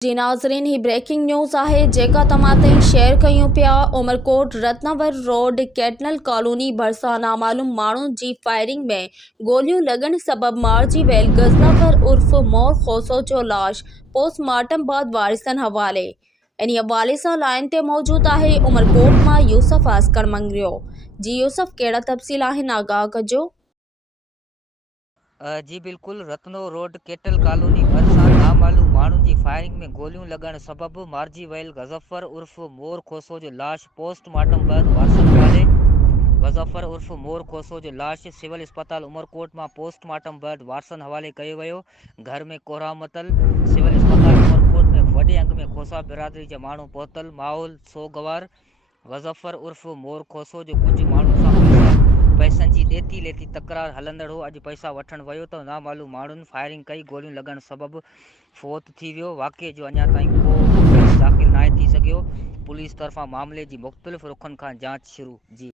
जी नाज़रीन, ही breaking news है जेका तमां ताईं शेयर कयूं पिया। उमरकोट रत्नावर रोड कैटनल कॉलोनी भरिसां नामालूम माण्हुनि जी फायरिंग में गोलियूं लॻण सबबि मारिजी वियल गज़नफर उर्फ मोर खोसो जो लाश पोस्टमार्टम बाद वारिसनि हवाले। इन हवाले सां लाइन ते मौजूद आहे उमरकोट मां यूसुफ आस्कर मंगरियो। जी यूसुफ, कहिड़ा तफ़सील आहिनि, आगाह कजो। जी बिल्कुल, रत्नो रोड केटल कॉलोनी भरिसां नामालूम माण्हुनि जी फायरिंग में गोलियूं लॻण सबबि मारिजी वियल गज़फ़र उर्फ मोर खोसो जो लाश पोस्टमार्टम बैदि वारसनि हवाले। गज़फ़र उर्फ मोर खोसो जो लाश सिविल अस्पताल उमरकोट मां पोस्टमार्टम बैदि वारसनि हवाले कयो वियो। घर में कोरामतल सिविल अस्पताल उमरकोट में वॾे अंग में खोसा बिरादरी जा माण्हू पहुतल। माहौल सोगवार। गज़फ़र उर्फ मोर खोसो जो कुझु माण्हुनि सां पैसनि जी ॾेती लेती तकरार हलंदड़ हो। अॼु पैसा वठण वियो त नामालूम माण्हुनि फायरिंग कई। गोलियूं लॻण सबबि फ़ौत थी वियो। वाक़िए जो अञा ताईं को केस दाख़िल नाहे थी सघियो। पुलिस तरफ़ां मामले जी मुख़्तलिफ़ रुख़नि खां जांच शुरू। जी